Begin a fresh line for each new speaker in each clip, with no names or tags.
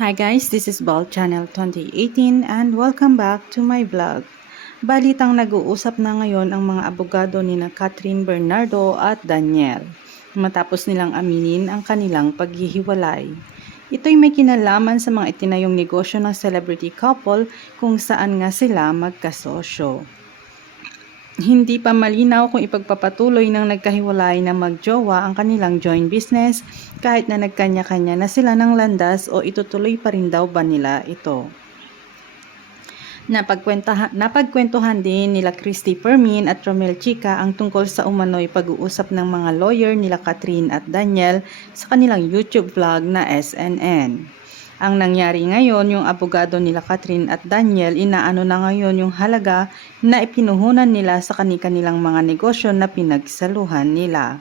Hi guys, this is Ball Channel 2018 and welcome back to my vlog. Balitang nag-uusap na ngayon ang mga abogado ni na Catherine Bernardo at Daniel matapos nilang aminin ang kanilang paghihiwalay. Ito'y may kinalaman sa mga itinayong negosyo ng celebrity couple kung saan nga sila magkasosyo. Hindi pa malinaw kung ipagpapatuloy ng nagkahiwalay na magjowa ang kanilang joint business kahit na nagkanya-kanya na sila ng landas o itutuloy pa rin daw ba nila ito. Napagkwentahan, napagkwentuhan din nila Christy Fermin at Romel Chica ang tungkol sa umano'y pag-uusap ng mga lawyer nila Catherine at Daniel sa kanilang YouTube vlog na SNN. Ang nangyari ngayon, yung abogado nila Catherine at Daniel, inaano na ngayon yung halaga na ipinuhunan nila sa kanilang mga negosyo na pinagsaluhan nila.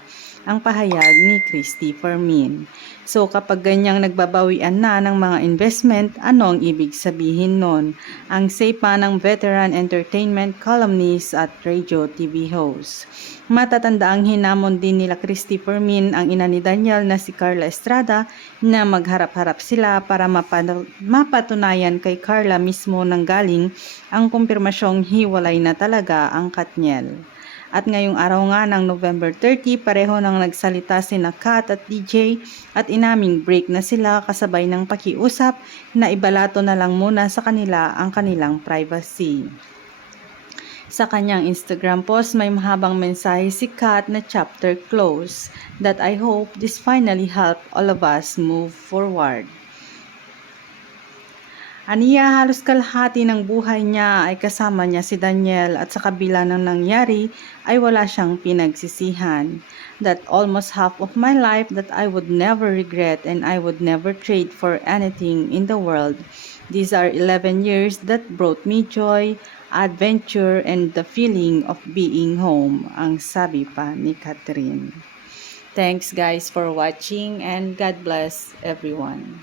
Ang pahayag ni Christy Fermin. So kapag ganyang nagbabawian na ng mga investment, ano ang ibig sabihin nun? Ang say pa ng veteran entertainment columnist at radio TV host. Matatanda ang hinamon din nila Christy Fermin ang ina ni Daniel na si Carla Estrada na magharap-harap sila para mapatunayan kay Carla mismo nang galing ang kumpirmasyong hiwalay na talaga ang Katniel. At ngayong araw nga ng November 30, pareho nang nagsalita si Kat at DJ at inaming break na sila kasabay ng pakiusap na ibalato na lang muna sa kanila ang kanilang privacy. Sa kanyang Instagram post, may mahabang mensahe si Kat na chapter close that I hope this finally help all of us move forward. Aniya halos kalahati ng buhay niya ay kasama niya si Daniel at sa kabila ng nangyari ay wala siyang pinagsisihan. That almost half of my life that I would never regret and I would never trade for anything in the world. These are 11 years that brought me joy, adventure, and the feeling of being home, ang sabi pa ni Catherine. Thanks guys for watching and God bless everyone.